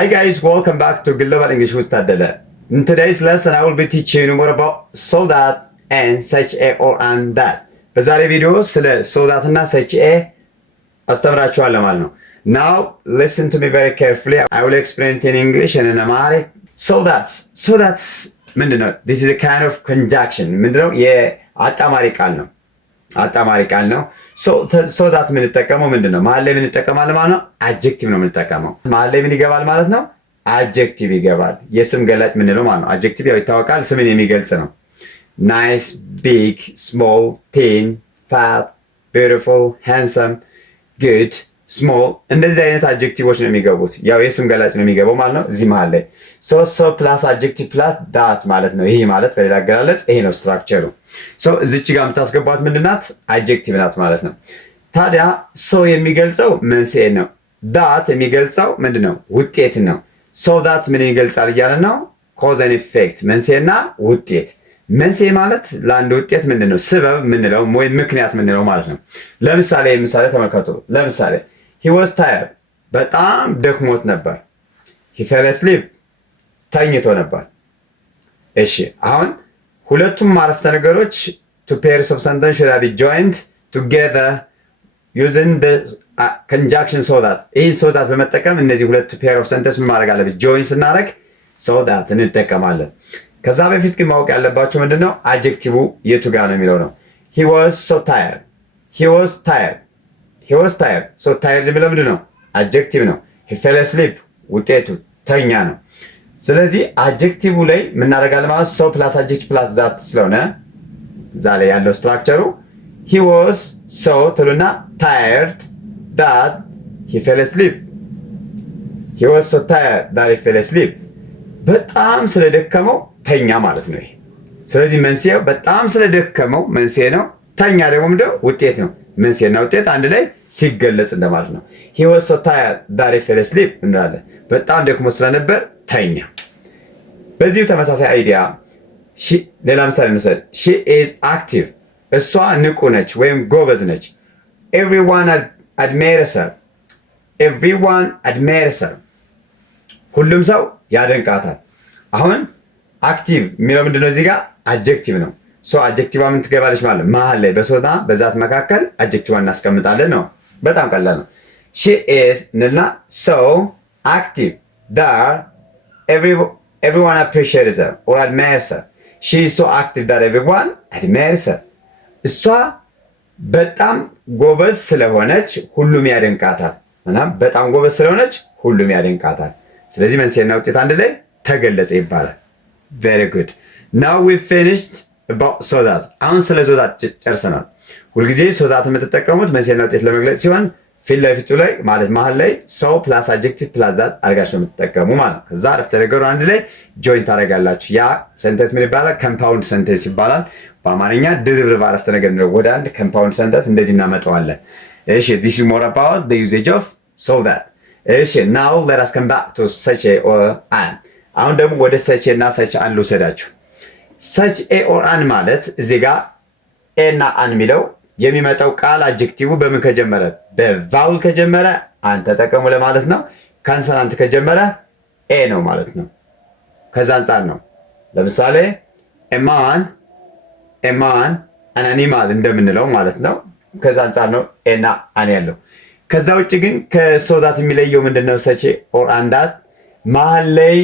Hi guys, welcome back to Global English with Tadele. In today's lesson, I will be teaching you more about so that and such a or and that. በዛሬ ቪዲዮ ስለ so that እና such a አስተምራችኋለሁ ማለት ነው። Now listen to me very carefully. I will explain it in English and in Amharic. So that's ምንድነው? This is a kind of conjunction. ምንድነው? የአጣማሪ ቃል ነው። አጣማሪ ቃል ነው። so that የምንጠቀመው ምንድነው? መሀል ላይ የምንጠቀማለን ማለት ነው። አድጀክቲቭ ነው የምንጠቀመው። መሀል ላይ ምን ይገባል ማለት ነው? አድጀክቲቭ ይገባል። የስም ገላጭ ምንለው ማለት ነው። አድጀክቲቭ ያው ይታወቃል፣ ስምን የሚገልጽ ነው። ናይስ፣ ቢግ፣ ስሞል፣ ቲን፣ ፋት፣ ቢዩቲፉል፣ ሃንሰም፣ ጉድ፣ ስሞል እንደዚህ አይነት አድጀክቲቮች ነው የሚገቡት። ያው የስም ገላጭ ነው የሚገባው ማለት ነው። እዚህ መሀል ላይ ሶ ፕላስ አድጀክቲቭ ፕላስ ዳት ማለት ነው። ይሄ ማለት በሌላ አገላለጽ ይሄ ነው ስትራክቸሩ። እዚች ጋር የምታስገባት ምንድናት? አድጀክቲቭ ናት ማለት ነው። ታዲያ ሶ የሚገልጸው መንስኤ ነው። ዳት የሚገልጸው ምንድነው? ውጤት ነው። ሶ ዳት ምን ይገልጻል እያለ ነው? ኮዝ ኤንድ ኢፌክት፣ መንስኤና ውጤት። መንስኤ ማለት ለአንድ ውጤት ምንድነው? ሰበብ ምንለው ወይም ምክንያት ምንለው ማለት ነው። ለምሳሌ ተመልከቱ። ለምሳሌ he was tired፣ በጣም ደክሞት ነበር። he fell asleep፣ ተኝቶ ነበር። እሺ አሁን ሁለቱም አረፍተ ነገሮች two pairs of sentences should be joined together using the conjunction so that። ይህን so that በመጠቀም እነዚህ ሁለቱ pair of sentences ምን ማድረግ አለብን? join ስናደርግ so that እንጠቀማለን። ከዛ በፊት ግን ማወቅ ያለባችሁ ምንድነው? አድጀክቲቭ የቱ ጋር ነው የሚለው ነው። he was so tired፣ he was tired። so tired የሚለው ምንድነው? አድጀክቲቭ ነው። he fell asleep ውጤቱ ተኛ ነው። ስለዚህ አድጀክቲቭ ላይ የምናደርጋለን ማለት so ፕላስ አድጀክቲቭ ፕላስ ዛት ስለሆነ እዛ ላይ ያለው ስትራክቸሩ he was so ትሉና tired that he fell asleep። he was so tired that he fell asleep፣ በጣም ስለደከመው ተኛ ማለት ነው። ስለዚህ መንስኤው በጣም ስለደከመው መንስኤ ነው። ተኛ ደግሞ ምንድነው? ውጤት ነው። መንስኤና ውጤት አንድ ላይ ሲገለጽ እንደማለት ነው። he was so tired that he fell asleep እንላለን። በጣም ደክሞ ስለነበር ተኛ። በዚሁ ተመሳሳይ አይዲያ ሌላ ምሳሌ እንውሰድ። she is active፣ እሷ ንቁ ነች ወይም ጎበዝ ነች። everyone admires her፣ ሁሉም ሰው ያደንቃታል። አሁን አክቲቭ የሚለው ምንድነው? እዚህ ጋር አድጀክቲቭ ነው። አድጀክቲቭ ምን ትገባለች ማለት መሀል ላይ በሶና በዛት መካከል አድጀክቲቭን እናስቀምጣለን ነው። በጣም ቀላል ነው። she is እንልና so active that everyone appreciates her or admires her። she is so active that everyone admires her። እሷ በጣም ጎበዝ ስለሆነች ሁሉም ያደንቃታል። በጣም ጎበዝ ስለሆነች ሁሉም ያደንቃታል። ስለዚህ መንስኤና ውጤት አንድ ላይ ተገለጸ ይባላል። very good, now we finished about so that። አሁን ስለ so that ጨርሰናል። ሁልጊዜ so that የምትጠቀሙት መንስኤና ውጤት ለመግለጽ ሲሆን ፊት ለፊቱ ላይ ማለት መሀል ላይ so ፕላስ አድጀክቲቭ ፕላስ that አድርጋችሁ የምትጠቀሙ ማለት ነው። ከዛ አረፍተ ነገሩ አንድ ላይ ጆይን ታደርጋላችሁ። ያ ሴንተንስ ምን ይባላል? ኮምፓውንድ ሴንተንስ ይባላል። በአማርኛ ድርብርብ አረፍተ ነገር ነው። ወደ አንድ ኮምፓውንድ ሴንተንስ እንደዚህ እናመጣዋለን። እሺ this is more about the usage of so that። እሺ now let us come back to such a or an። አሁን ደግሞ ወደ such a እና such an ልውሰዳችሁ። such a or an ማለት እዚህ ጋር a እና an የሚለው የሚመጣው ቃል አድጀክቲቭ በምን ከጀመረ? በቫውል ከጀመረ አን ተጠቀሙ ለማለት ነው። ካንሰናንት ከጀመረ ኤ ነው ማለት ነው። ከዛ አንፃር ነው ለምሳሌ ኤማን አን አኒማል እንደምንለው ማለት ነው። ከዛ አንፃር ነው ኤ እና አን ያለው። ከዛ ውጭ ግን ከሶዛት የሚለየው ምንድነው? ሰቼ ኦር አንዳት መሀል ላይ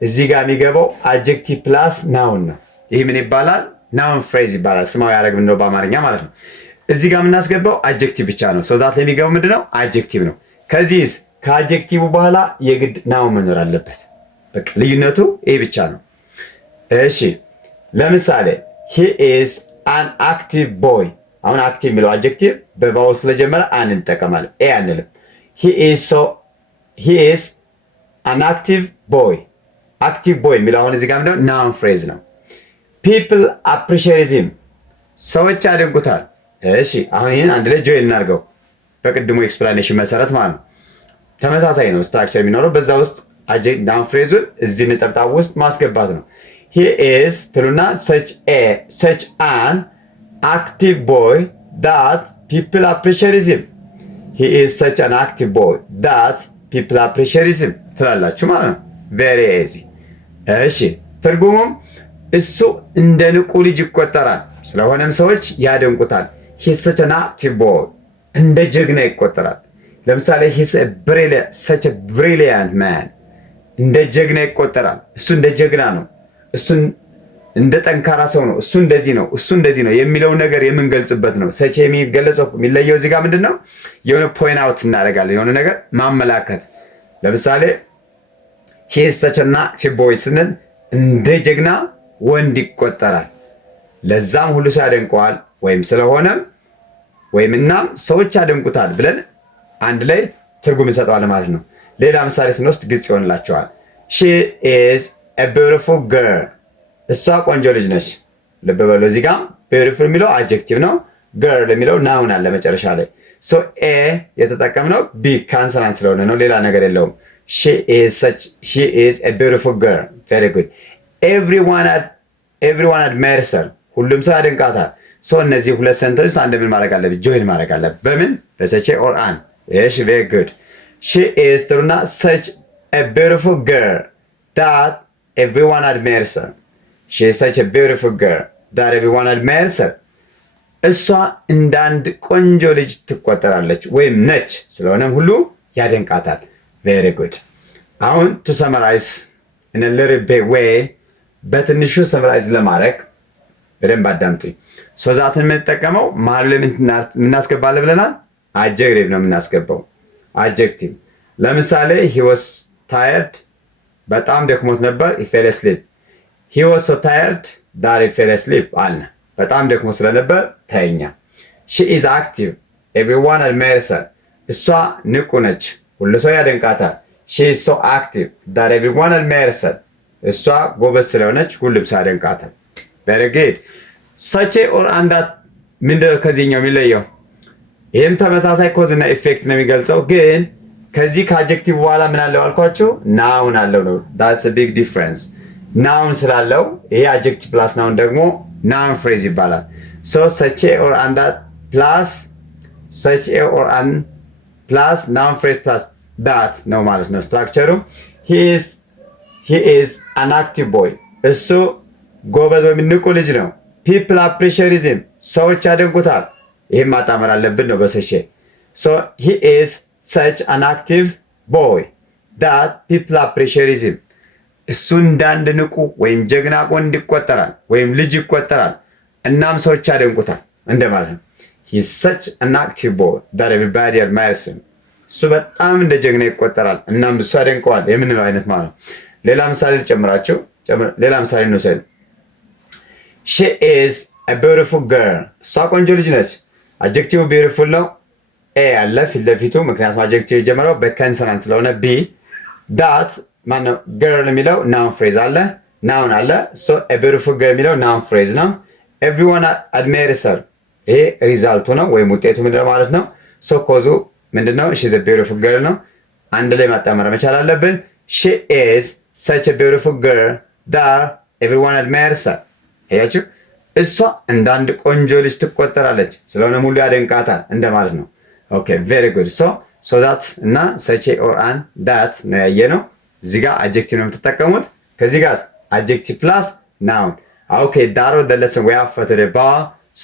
እዚህ ጋር የሚገባው አድጀክቲቭ ፕላስ ናውን ነው። ይሄ ምን ይባላል? ናውን ፍሬዝ ይባላል። ስማዊ ያደረግ ምንድነው በአማርኛ ማለት ነው። እዚህ ጋር የምናስገባው አድጀክቲቭ ብቻ ነው። ሶዛት ላይ የሚገባው ምንድነው? አድጀክቲቭ ነው። ከዚህስ ከአድጀክቲቭ በኋላ የግድ ናውን መኖር አለበት። በቃ ልዩነቱ ይሄ ብቻ ነው። እሺ ለምሳሌ he is an active boy። አሁን አክቲቭ የሚለው አድጀክቲቭ በቫውል ስለጀመረ አን እንጠቀማለን፣ ኤ አንልም። he is an active boy። አክቲቭ ቦይ የሚለው አሁን እዚህ ጋር ምንድነው? ናውን ፍሬዝ ነው። people appreciate him፣ ሰዎች ያደንቁታል። እሺ አሁን ይሄን አንድ ላይ ጆይን እናድርገው በቅድሙ ኤክስፕላኔሽን መሰረት ማለት ነው። ተመሳሳይ ነው ስትራክቸር የሚኖረው። በዛ ውስጥ ናውን ፍሬዙን እዚህ ነጠብጣብ ውስጥ ማስገባት ነው። he is ትሉና such an active boy that people appreciate him። he is such an active boy that ፒፕል አፕሪሺየት ሂም ትላላችሁ ማለት ነው። ቬሪ ኢዚ። እሺ ትርጉሙም እሱ እንደ ንቁ ልጅ ይቆጠራል፣ ስለሆነም ሰዎች ያደንቁታል። ሂስ ሰች አን አክቲቭ ቦይ፣ እንደ ጀግና ይቆጠራል። ለምሳሌ ሂስ ሰች ብሪሊያንት ማን፣ እንደ ጀግና ይቆጠራል። እሱ እንደ ጀግና ነው፣ እሱ እንደ ጠንካራ ሰው ነው፣ እሱ እንደዚህ ነው፣ እሱ እንደዚህ ነው የሚለውን ነገር የምንገልጽበት ነው። ሰች የሚገለጸው የሚለየው እዚህ ጋር ምንድን ነው? የሆነ ፖይንት አውት እናደርጋለን፣ የሆነ ነገር ማመላከት። ለምሳሌ ሂስ ሰች አን አክቲቭ ቦይ ስንል እንደ ጀግና ወንድ ይቆጠራል፣ ለዛም ሁሉ ሰው ያደንቀዋል፣ ወይም ስለሆነም ወይም እናም ሰዎች ያደንቁታል ብለን አንድ ላይ ትርጉም እንሰጠዋለን ማለት ነው። ሌላ ምሳሌ ስንወስድ ግልጽ ይሆንላቸዋል። ሺ ኢዝ አ ቢዩቲፉል ገርል፣ እሷ ቆንጆ ልጅ ነች። ልብ በሉ እዚህ ጋር ቢዩቲፉል የሚለው አድጀክቲቭ ነው፣ ገርል የሚለው ናውን አለ መጨረሻ ላይ። ሶ ኤ የተጠቀምነው ቢ ካንሰናንት ስለሆነ ነው፣ ሌላ ነገር የለውም። ሺ ኢዝ አ ቢዩቲፉል ገርል ቬሪ ጉድ። ኤቭሪዋን አድማየርስ ሄር፣ ሁሉም ሰው ያደንቃታል። ሶ እነዚህ ሁለት ሰንተንስ አንድ ምን ማድረግ አለብን? ጆይን ማድረግ አለብን። በምን? በሰች ኦር አን። እሺ ቬሪ ጉድ። ሺ ኢዝ ትሩና ሰች አ ቢዩቲፉል ገርል ዳት ኤቭሪዋን አድማየርስ ሄር። ሺ ኢዝ ሰች አ ቢዩቲፉል ገርል ዳት ኤቭሪዋን አድማየርስ ሄር። እሷ እንደ አንድ ቆንጆ ልጅ ትቆጠራለች ወይም ነች፣ ስለሆነም ሁሉ ያደንቃታል። ቬሪ ጉድ። አሁን ቱ ሰመራይዝ ኢን አ ሊትል ቢት ዌይ፣ በትንሹ ሰመራይዝ ለማድረግ በደንብ አዳምጡኝ። ሶዛትን የምንጠቀመው መሀል ላይ የምናስገባለን ብለናል። አጀክቲቭ ነው የምናስገባው። አጀክቲቭ ለምሳሌ he was tired፣ በጣም ደክሞት ነበር። he fell asleep። he was so tired that he fell asleep አለ። በጣም ደክሞ ስለነበር ተኛ። she is active everyone admires her። እሷ ንቁ ነች፣ ሁሉ ሰው ያደንቃታል። she is so active that everyone admires her። እሷ ጎበዝ ስለሆነች ሁሉም ሰው ያደንቃታል። very good። ሰቼ ኦር አንዳት ምንድነው ከዚህኛው የሚለየው? ይህም ተመሳሳይ ኮዝ እና ኢፌክት ነው የሚገልጸው፣ ግን ከዚህ ከአጀክቲቭ በኋላ ምን አለው አልኳቸው? ናውን አለው ነው። that's a big difference። ናውን ስላለው ይሄ አጀክቲቭ ፕላስ ናውን ደግሞ ናውን ፍሬዝ ይባላል። ሶ ሰቼ ኦር አንዳት ፕላስ ሰቼ ኦር አን ፕላስ ናውን ፍሬዝ ፕላስ ዳት ነው ማለት ነው ስትራክቸሩ። he is an active boy፣ እሱ ጎበዝ ወይም ንቁ ልጅ ነው። ፒፕል አፕሪሺየት ሂም፣ ሰዎች ያደንቁታል። ይህም ማጣመር አለብን ነው በሰሼ። ሶ ሂ ኢዝ ሰች አን አክቲቭ ቦይ ዳት ፒፕል አፕሪሺየት ሂም፣ እሱ እንዳንድ ንቁ ወይም ጀግና ወንድ ይቆጠራል ወይም ልጅ ይቆጠራል፣ እናም ሰዎች ያደንቁታል እንደማለት ነው። ሂ ኢዝ ሰች አን አክቲቭ ቦይ ዳት ኤቨሪባዲ አድማየርስ ሂም፣ እሱ በጣም እንደ ጀግና ይቆጠራል፣ እናም እሱ ያደንቀዋል የምንለው አይነት ማለት ነው። ሌላ ምሳሌ ልጨምራችሁ። ሌላ ምሳሌ እንውሰድ። she is a beautiful girl፣ እሷ ቆንጆ ልጅ ነች። አጀክቲቭ ቢዩቲፉል ነው፣ ኤ አለ ፊት ለፊቱ፣ ምክንያቱም አጀክቲቭ የጀመረው በከንሰናንት ስለሆነ። ቢ ዳት ማነው? ገርል የሚለው ናውን ፍሬዝ አለ፣ ናውን አለ። ሶ a beautiful girl የሚለው ናውን ፍሬዝ ነው። everyone admires her፣ ይሄ ሪዛልቱ ነው ወይም ውጤቱ ምንድነው ማለት ነው። ሶ ኮዙ ምንድነው? she is a beautiful girl ነው። አንድ ላይ ማጣመር መቻል አለብን። she is such a beautiful girl that everyone admires her። ያችሁ እሷ እንዳንድ ቆንጆ ልጅ ትቆጠራለች፣ ስለሆነ ሙሉ ያደንቃታል እንደማለት ነው። ኦኬ ቬሪ ጉድ። ሶ ዛት እና ሰቼ ኦር አን ዳት ነው ያየነው። እዚህ ጋር አጀክቲቭ ነው የምትጠቀሙት። ከዚህ ጋር አጀክቲቭ ፕላስ ናውን። ኦኬ ዳሮ ደለሰን ወይ አፈተደ ባ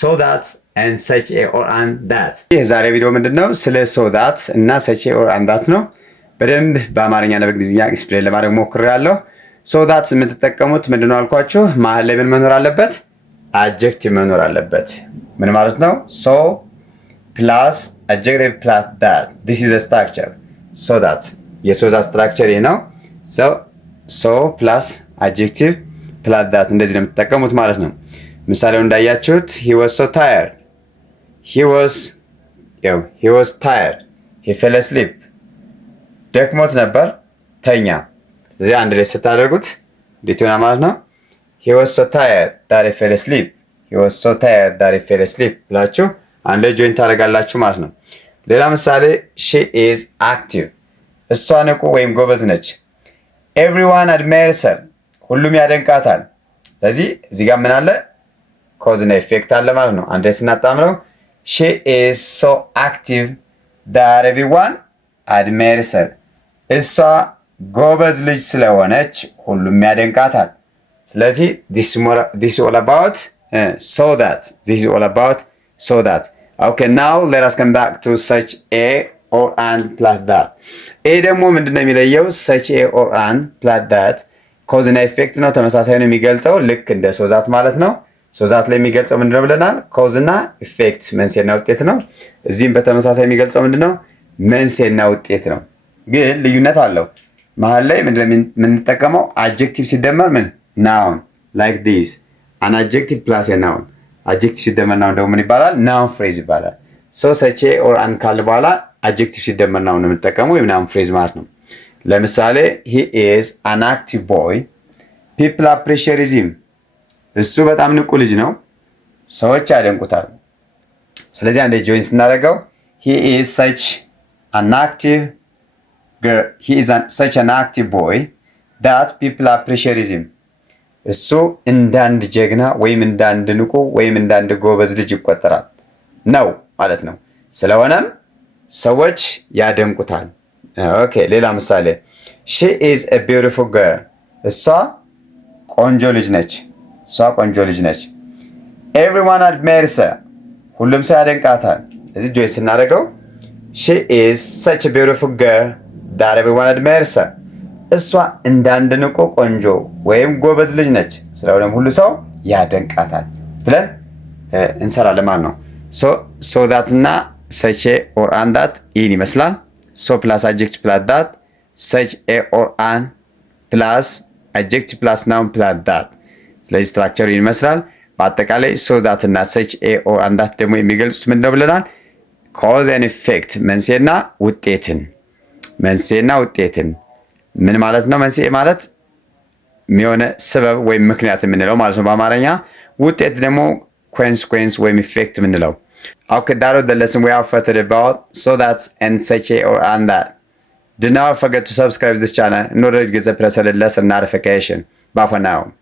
ሶ ዳት ኤንድ ሰቼ ኦር አን ዳት። የዛሬ ቪዲዮ ምንድነው? ስለ ሶ ዳት እና ሰቼ ኦር አን ዳት ነው። በደንብ በአማርኛና በእንግሊዝኛ ኤክስፕሌን ለማድረግ ሞክሬያለሁ። ሶ ዳት የምትጠቀሙት ምንድነው አልኳችሁ? መሀል ላይ ምን መኖር አለበት? አጀክቲቭ መኖር አለበት። ምን ማለት ነው? ሶ ፕላስ አጀክቲቭ ፕላስ ዳት this is a structure። ሶ ዳት የሶ ዳት ስትራክቸር ይሄ ነው። ሶ ፕላስ አጀክቲቭ ፕላስ ዳት እንደዚህ ነው የምትጠቀሙት ማለት ነው። ምሳሌው እንዳያችሁት he was so tired፣ he was tired he fell asleep፣ ደክሞት ነበር ተኛ። እዚህ አንድ ላይ ስታደርጉት እንዴት ይሆናል ማለት ነው? he was so tired that he fell asleep፣ he was so tired that he fell asleep ብላችሁ አንድ ላይ ጆይን ታደርጋላችሁ ማለት ነው። ሌላ ምሳሌ she is active፣ እሷ ንቁ ወይም ጎበዝ ነች። everyone admires her፣ ሁሉም ያደንቃታል። ስለዚህ እዚህ ጋር ምን አለ? ኮዝ እና ኢፌክት አለ ማለት ነው። አንድ ላይ ስናጣምረው she is so active that everyone admires her፣ እሷ ጎበዝ ልጅ ስለሆነች ሁሉም ያደንቃታል። ስለዚህ this is all about so that. This is all about so that. Okay, now let us come back to such a or an plus that. ይሄ ደግሞ ምንድነው የሚለየው? such a or an plus that ኮዝ እና ኢፌክት ነው። ተመሳሳይ ነው የሚገልጸው ልክ እንደ ሶዛት ማለት ነው። ሶዛት ላይ የሚገልጸው ምንድነው ብለናል? ኮዝ እና ኢፌክት መንስኤና ውጤት ነው። እዚህም በተመሳሳይ የሚገልጸው ምንድነው? መንስኤና ውጤት ነው። ግን ልዩነት አለው። መሀል ላይ ምንድነው የምንጠቀመው? አድጀክቲቭ ሲደመር ምን ናውን ላይክ ዲስ አን አድጀክቲቭ ፕላስ ናውን። አድጀክቲቭ ሲደመር ናውን ደግሞ ምን ይባላል? ናውን ፍሬዝ ይባላል። ሶ ሰቼ ኦር አን ካል በኋላ አድጀክቲቭ ሲደመር ናውን ነው የምንጠቀመው ወይም ናውን ፍሬዝ ማለት ነው። ለምሳሌ he is an active boy people appreciate him። እሱ በጣም ንቁ ልጅ ነው፣ ሰዎች ያደንቁታል። ስለዚህ አንዴ ጆይን ስናደርገው he is such an active girl, he is such an active boy that people appreciate him። እሱ እንዳንድ ጀግና ወይም እንዳንድ ንቁ ወይም እንዳንድ ጎበዝ ልጅ ይቆጠራል ነው ማለት ነው። ስለሆነም ሰዎች ያደንቁታል። ኦኬ ሌላ ምሳሌ she is a beautiful girl። እሷ ቆንጆ ልጅ ነች። እሷ ቆንጆ ልጅ ነች። everyone admires her። ሁሉም ሰው ያደንቃታል። እዚህ ጆይ ስናደርገው she is such a beautiful girl that everyone admires her። እሷ እንዳንድ ንቁ ቆንጆ ወይም ጎበዝ ልጅ ነች፣ ስለሆነም ሁሉ ሰው ያደንቃታል ብለን እንሰራለን ማለት ነው። ሶ that እና such a or an that ይህን ይመስላል። ሶ ፕላስ አድጀክቲቭ ፕላስ ዳት ሰች ኤ ኦር አን ፕላስ አድጀክቲቭ ፕላስ ናውን ፕላስ ዳት። ስለዚህ ስትራክቸሩ ይመስላል። በአጠቃላይ ሶ ዳት እና ሰች ኤ ኦር አን ዳት ደግሞ የሚገልጹት ምንድን ነው ብለናል? ኮዝ ኤንድ ኢፌክት መንስኤና ውጤትን። መንስኤና ውጤትን ምን ማለት ነው? መንስኤ ማለት የሆነ ስበብ ወይም ምክንያት የምንለው ማለት ነው በአማርኛ። ውጤት ደግሞ ኮንስኩዌንስ ወይም ኢፌክት የምንለው። Okay, that was the lesson we have for today about so that and such a or and that. Do not forget to subscribe to this channel in order to get the press release and notification. Bye for now.